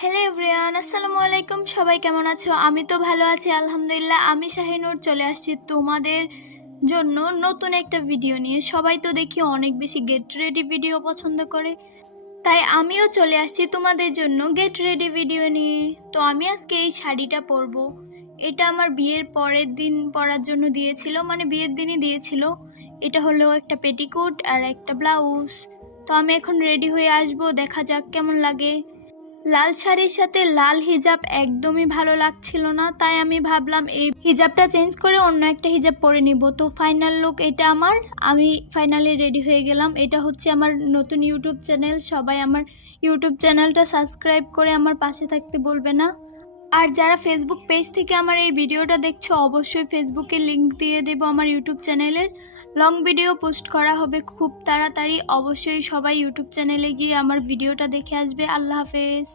Hello everyone, আসসালামু আলাইকুম। সবাই কেমন আছো? আমি তো ভালো আছি আলহামদুলিল্লাহ। আমি শাহিনুর চলে আসছি তোমাদের জন্য নতুন একটা ভিডিও নিয়ে। সবাই তো দেখি অনেক বেশি গেট রেডি ভিডিও পছন্দ করে, তাই আমিও চলে আসছি তোমাদের জন্য গেট রেডি ভিডিও নিয়ে। তো আমি আজকে এই শাড়িটা পরবো। এটা আমার বিয়ের পরের দিন পরার জন্য দিয়েছিল, মানে বিয়ের দিনই দিয়েছিল। এটা হলো একটা পেটিকোট আর একটা ব্লাউজ। তো আমি এখন রেডি হয়ে আসবো, দেখা যাক কেমন লাগে। লাল শাড়ির সাথে লাল হিজাব একদমই ভালো লাগছিল না, তাই আমি ভাবলাম এই হিজাবটা চেঞ্জ করে অন্য একটা হিজাব পরে নিব। তো ফাইনাল লুক এটা আমার। আমি ফাইনালি রেডি হয়ে গেলাম। এটা হচ্ছে আমার নতুন ইউটিউব চ্যানেল। সবাই আমার ইউটিউব চ্যানেলটা সাবস্ক্রাইব করে আমার পাশে থাকতে বলবে না। আর যারা ফেসবুক পেজ থেকে আমার এই ভিডিওটা দেখছো, অবশ্যই ফেসবুকে লিংক দিয়ে দেবো আমার ইউটিউব চ্যানেলের। লং ভিডিও পোস্ট করা হবে খুব তাড়াতাড়ি। অবশ্যই সবাই ইউটিউব চ্যানেলে গিয়ে আমার ভিডিওটা দেখে আসবে। আল্লাহ হাফেজ।